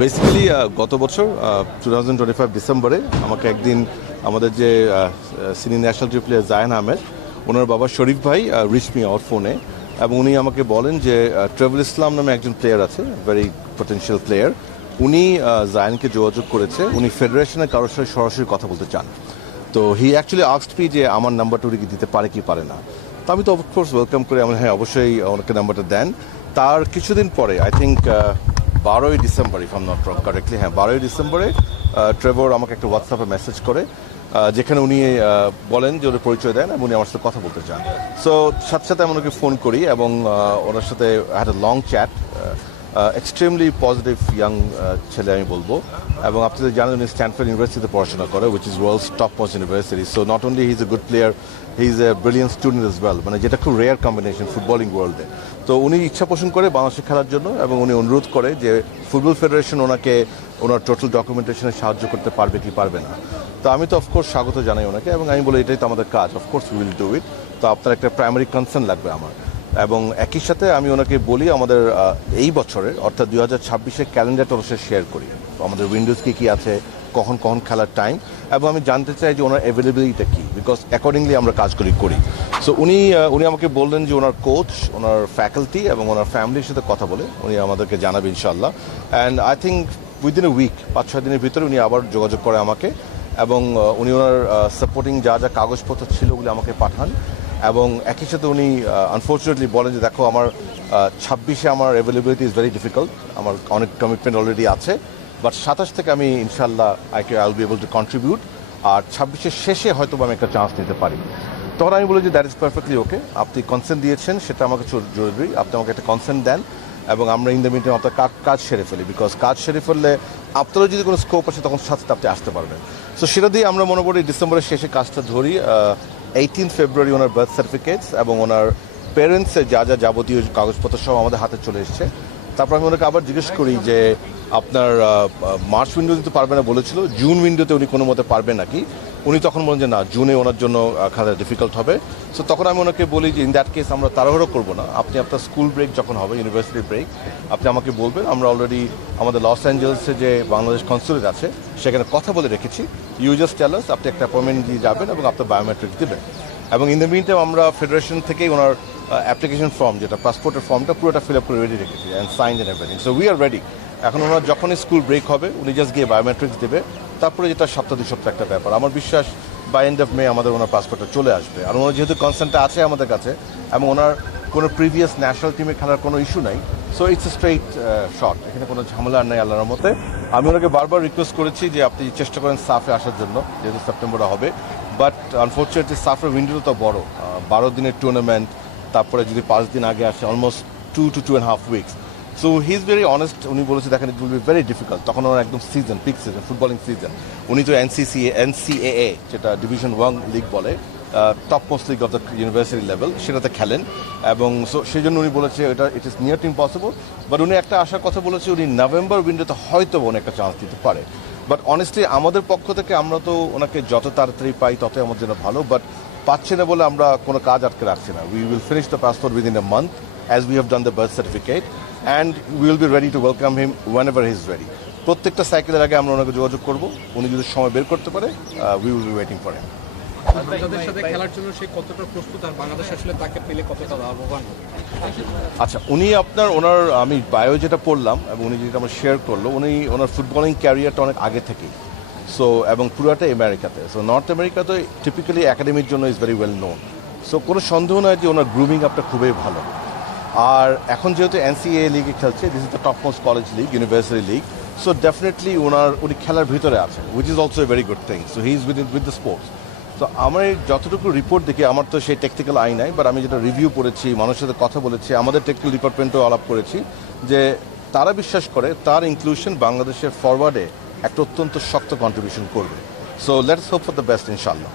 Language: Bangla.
বেসিক্যালি গত বছর 2025 ডিসেম্বরে আমাকে একদিন আমাদের যে senior national team player Zayan Ahmed, ওনার বাবা শরীফ ভাই রিচ মি আওয়ার ফোনে, এবং উনি আমাকে বলেন যে ট্রেভেল ইসলাম নামে একজন প্লেয়ার আছে, ভেরি পটেনশিয়াল প্লেয়ার, উনি জায়ানকে যোগাযোগ করেছে, উনি ফেডারেশনের কারোর সাথে সরাসরি কথা বলতে চান। তো হি অ্যাকচুয়ালি আস্কড মি যে আমার নাম্বারটা উনি কি দিতে পারে কি পারে না। তো আমি তো অফকোর্স ওয়েলকাম করে আমি হ্যাঁ অবশ্যই ওনাকে নাম্বারটা দেন। তার কিছুদিন পরে আই থিঙ্ক 12ই December, if I'm not wrong correctly, হ্যাঁ 12ই ডিসেম্বরে ট্রেভর আমাকে একটা হোয়াটসঅ্যাপে মেসেজ করে, যেখানে উনি বলেন যে ওদের পরিচয় দেন এবং উনি আমার সাথে কথা বলতে চান। সো সাথে সাথে আমি ওনাকে ফোন করি এবং ওনার সাথে had a long chat. Extremely positive young ছেলে আমি বলবো, এবং আপনি তো জানেন উনি স্ট্যানফোর্ড ইউনিভার্সিটিতে পড়াশোনা করে, which is world's top most university. So not only he is a good player, he is a brilliant student as well, মানে যেটা খুব রেয়ার কম্বিনেশন ফুটবলিং ওয়ার্ল্ডে। তো উনি ইচ্ছা পোষণ করে বাংলাদেশে খেলার জন্য, এবং উনি অনুরোধ করে যে ফুটবল ফেডারেশন ওনাকে ওনার টোটাল ডকুমেন্টেশনে সাহায্য করতে পারবে কি পারবে না। তো আমি তো অফকোর্স স্বাগত জানাই ওনাকে, এবং আমি বলি এটাই তো আমাদের কাজ, of course we will do it. তো আপনার একটা প্রাইমারি কনসার্ন লাগবে আমার, এবং একই সাথে আমি ওনাকে বলি আমাদের এই বছরের অর্থাৎ 2026-এর ক্যালেন্ডারটা ওর সাথে শেয়ার করি, আমাদের উইন্ডোজ কী আছে, কখন কখন খেলার টাইম, এবং আমি জানতে চাই যে ওনার অ্যাভেলেবিলিটিটা কী, বিকজ অ্যাকর্ডিংলি আমরা কাজগুলি করি। সো উনি আমাকে বললেন যে ওনার কোচ, ওনার ফ্যাকাল্টি এবং ওনার ফ্যামিলির সাথে কথা বলে উনি আমাদেরকে জানাবে ইনশাল্লাহ। And I think within a week, 5-6 দিনের ভিতরে উনি আবার যোগাযোগ করে আমাকে, এবং উনি ওনার সাপোর্টিং যা যা কাগজপত্র ছিল ওগুলি আমাকে পাঠান। এবং একই সাথে উনি আনফর্চুনেটলি বলেন যে দেখো আমার 26-এ আমার অ্যাভেলেবিলিটি ইজ ভেরি ডিফিকাল্ট, আমার অনেক কমিটমেন্ট অলরেডি আছে, বাট 27 থেকে আমি ইনশাল্লাহ I will be able to contribute, আর 26-এর শেষে হয়তো আমি একটা চান্স নিতে পারি। তখন আমি বলি যে দ্যাট ইজ পারফেক্টলি ওকে, আপনি কনসেন্ট দিয়েছেন সেটা আমাকে জরুরি, আপনি আমাকে একটা কনসেন্ট দেন, এবং আমরা ইন দ্য মিন টাইম আপনার কাজ সেরে ফেলি, বিকজ কাজ সেরে ফেললে আপনারও যদি কোনো স্কোপ আছে তখন সাথে আপনি আসতে পারবেন। সো সেটা দিয়ে আমরা মনে করি ডিসেম্বরের শেষে কাজটা ধরি। 18 ফেব্রুয়ারি ওনার বার্থ সার্টিফিকেটস এবং ওনার প্যারেন্টসের যা যা যাবতীয় কাগজপত্র সব আমাদের হাতে চলে এসছে। তারপর আমি ওনাকে আবার জিজ্ঞেস করি যে আপনার মার্চ উইন্ডোতে তো পারবে না বলেছিল, জুন উইন্ডোতে উনি কোনো মতে পারবে নাকি। উনি তখন বলেন যে না, জুনে ওনার জন্য খেলা ডিফিকাল্ট হবে। সো তখন আমি ওনাকে বলি যে ইন দ্যাট কেস আমরা তাড়াহুড়ো করবো না, আপনি আপনার স্কুল ব্রেক যখন হবে, ইউনিভার্সিটি ব্রেক, আপনি আমাকে বলবেন। আমরা অলরেডি আমাদের লস অ্যাঞ্জেলসে যে বাংলাদেশ কনসুলেট আছে সেখানে কথা বলে রেখেছি, ইউ জাস্ট টেল আস, আপনি একটা অ্যাপয়েন্টমেন্ট দিয়ে যাবেন এবং আপনার বায়োমেট্রিক দেবেন। এবং ইন দ্য মিন টাইম আমরা ফেডারেশন থেকেই ওনার অ্যাপ্লিকেশন ফর্ম, যেটা পাসপোর্টের ফর্মটা পুরোটা ফিল আপ করে রেডি রেখেছি, and sign and everything. So we are ready. এখন ওনার যখনই স্কুল ব্রেক হবে উনি জাস্ট গিয়ে বায়োমেট্রিক্স দেবে, তারপরে যেটা সপ্তাহ 2 সপ্তাহ একটা ব্যাপার, আমার বিশ্বাস বাই এন্ড অফ মে আমাদের ওনার পাসপোর্টটা চলে আসবে। আর ওনার যেহেতু কনসেন্টটা আছে আমাদের কাছে, এবং ওনার কোনো প্রিভিয়াস ন্যাশনাল টিমে খেলার কোনো ইস্যু নাই, so it's a straight shot, এখানে কোনো ঝামেলা আর নাই আল্লাহর মতে। আমি ওনাকে বারবার রিকোয়েস্ট করেছি যে আপনি চেষ্টা করেন সাফে আসার জন্য, যেহেতু সেপ্টেম্বরে হবে, বাট আনফর্চুনেটলি সাফের উইন্ডোটা তো বড়, 12 দিনের টুর্নামেন্ট, তারপরে যদি 5 দিন আগে আসে almost 2 to 2.5 weeks। So he is very honest, উনি বলেছে দেখেন it will be very difficult, তখন ওনার একদম season, peak season, footballing season. উনি তো NCAA যেটা ডিভিশন 1 লিগ বলে, top most league of the university level, সেটাতে খেলেন, এবং সেই জন্য উনি বলেছে এটা it is near to impossible. But উনি একটা আশার কথা বলেছে, উনি নভেম্বর উইন্ডোতে হয়তো উনি একটা চান্স দিতে পারে। বাট অনেস্টলি আমাদের পক্ষ থেকে আমরা তো ওনাকে যত তাড়াতাড়ি পাই ততই আমাদের জন্য ভালো, বাট পাচ্ছে না বলে আমরা কোনো কাজ আটকে রাখছি না। We will finish the passport within a month as we have done the birth certificate, and we will be ready to welcome him whenever he is ready. প্রত্যেকটা সাইকেলের আগে আমরা ওনাকে যোগাযোগ করবো, উনি যদি সময় বের করতে পারে we will be waiting for him. তাদের সাথে খেলার জন্য সে কতটা প্রস্তুত, আর বাংলাদেশ আসলে তাকে পেলে কতটা লাভবান হবে? আচ্ছা, উনি ওনার আমি বায়ো যেটা পড়লাম এবং উনি যেটা আমার শেয়ার করলো, উনি ওনার ফুটবলিং ক্যারিয়ারটা অনেক আগে থেকেই, সো এবং পুরোটা আমেরিকাতে, সো নর্থ আমেরিকাতে টিপিক্যালি একাডেমির জন্য is very well known. So কোনো সন্দেহ নয় যে ওনার গ্রুমিং আপটা খুবই ভালো। আর এখন যেহেতু NCAA লিগে খেলছে, this is the top most college league, university league, so definitely উনি খেলার ভিতরে আছেন, which is also a very good thing. So he is with the sports. তো আমার যতটুকু রিপোর্ট দেখি, আমার তো সেই টেকনিক্যাল আই নাই, বাট আমি যেটা রিভিউ করেছি, মানুষের সাথে কথা বলেছি, আমাদের টেকনিক্যাল ডিপার্টমেন্টও আলাপ করেছি, যে তারা বিশ্বাস করে তার ইনক্লুশন বাংলাদেশের ফরওয়ার্ডে একটা অত্যন্ত শক্ত কন্ট্রিবিউশন করবে। So let's hope for the best ইনশাল্লাহ।